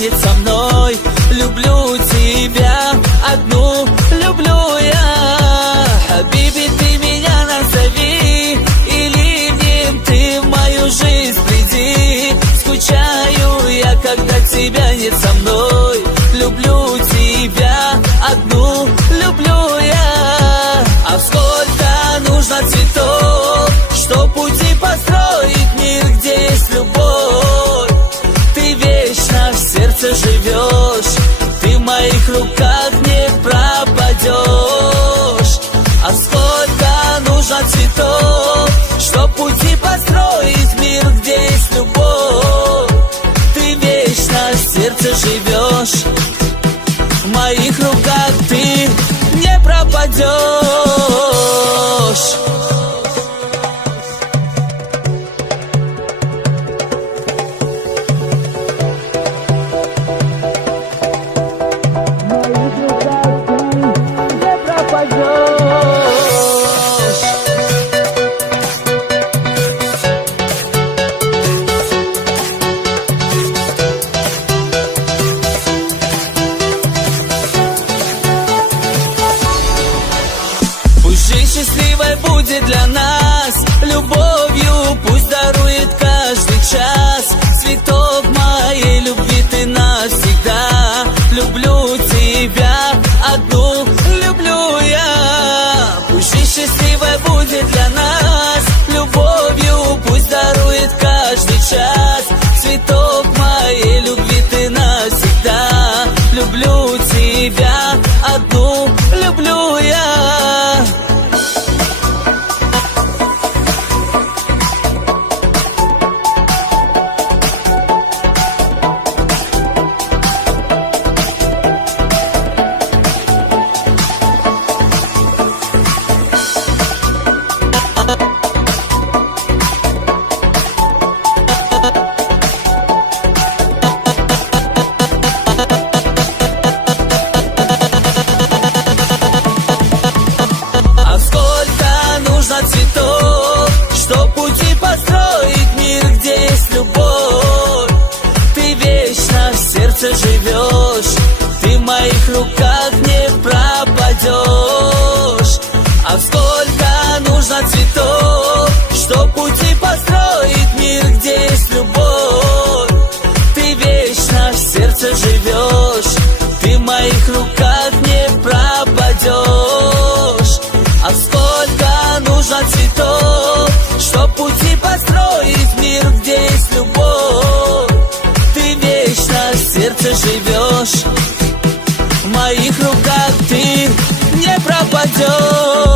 станет со мной. Люблю тебя одну, люблю я. Хабиби, ты меня назови, или в ты в мою жизнь приди. Скучаю я, когда тебя нет со мной. Люблю тебя одну, люблю я. А сколько нужно цветов, чтоб пути построить мир, где есть любовь. Ты вечно в сердце живешь, ты в моих руках не пропадешь. А сколько нужно цветов, чтоб пути построить мир, где есть любовь. Ты вечно в сердце живешь, в моих руках ты не пропадешь. Жизнь счастливой будет для нас, любовью пусть дарует каждый час. Цветок моей любви ты навсегда. Люблю тебя одну, люблю я. Пусть жизнь счастливой будет для нас, любовью пусть дарует каждый час. Цветок моей любви ты навсегда. Люблю тебя одну, люблю я. Цветов, чтоб пути построить мир, где есть любовь. Ты вечно в сердце живешь, ты в моих руках не пропадешь. А сколько нужно цветов, чтоб пути построить мир, где есть любовь. Ты вечно в сердце живешь, ты в моих руках не пропадешь. А сколько нужно цветов, чтоб пути построить мир, где есть любовь. Ты вечно в сердце живешь, в моих руках ты не пропадешь.